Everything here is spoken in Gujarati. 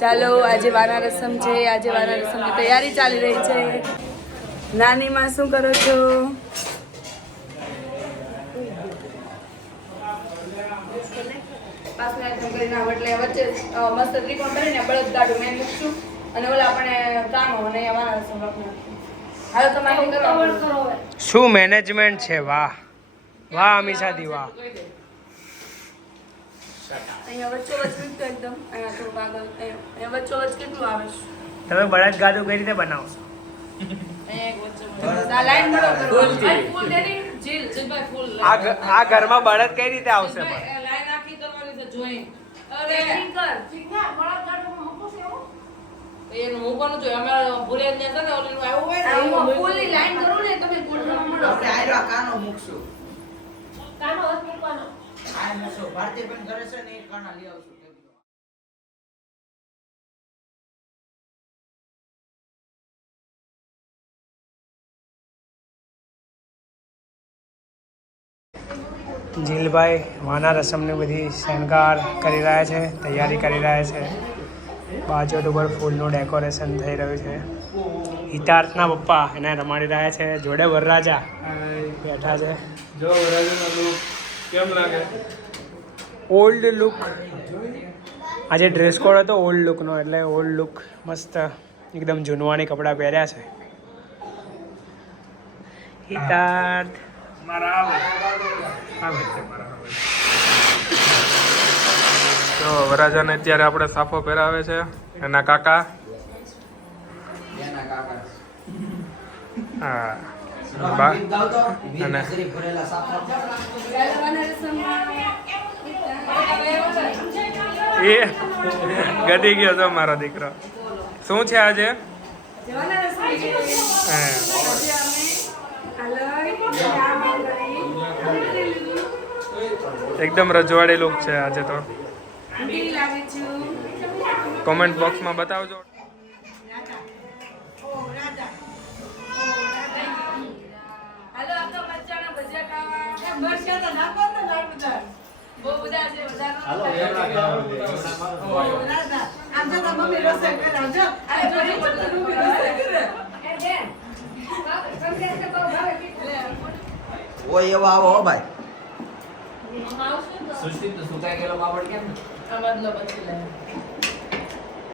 ચાલો આજે વાના રસમ છે. આજે વાના રસમની તૈયારી ચાલી રહી છે. નાની માં શું કરો છો? એટલે વચ્ચે મસ્ત ત્રિકોણ કરીને બળદ ગાડું મેં મૂકશું અને ઓલા આપણે કાનો અને વાના રસમ રાખવું. હાલો તમારે કરો. શું મેનેજમેન્ટ છે? વાહ વાહ અમીષાદી વાહ. અહીંયા વચ્ચોવચ મૂકતો એકદમ અહીંયા થોડુંક આગળ અહીંયા વચ્ચોવચ કેટલું આવે છે? તમે બળદ ગાડું કઈ રીતે બનાવશો? આ ઘરમાં બળદ કઈ રીતે આવશે? જીલભાઈ વાના રસમની બધી શણગાર કરી રહ્યા છે, તૈયારી કરી રહ્યા છે. બાજોટ ઉપર ફૂલનું ડેકોરેશન થઈ રહ્યું છે. હિતાર્થના પપ્પા એને રમાડી રહ્યા છે. જોડે વરરાજા બેઠા છે. જો વરરાજાનો લુક કેમ લાગે? Old look. આજે ડ્રેસ કોડ હતો ઓલ્ડ લુકનો, એટલે ઓલ્ડ લુક મસ્ત એકદમ જૂનવાણી કપડાં પહેર્યા છે. હિતાર્થ તો વરરાજાને અત્યારે આપણે સાફો પહેરાવે છે એના કાકા. હા બા અને એ ગડી ગયો તો મારો દીકરો. શું છે આજે? એકદમ રજવાડી લુક છે આજે તો. કોમેન્ટ બોક્સમાં બતાવજો. ઓય એવા આવો હો ભાઈ. સુશી તો સુકાઈ ગયેલો પાપડ કેમ? આ બદલો પછી લે.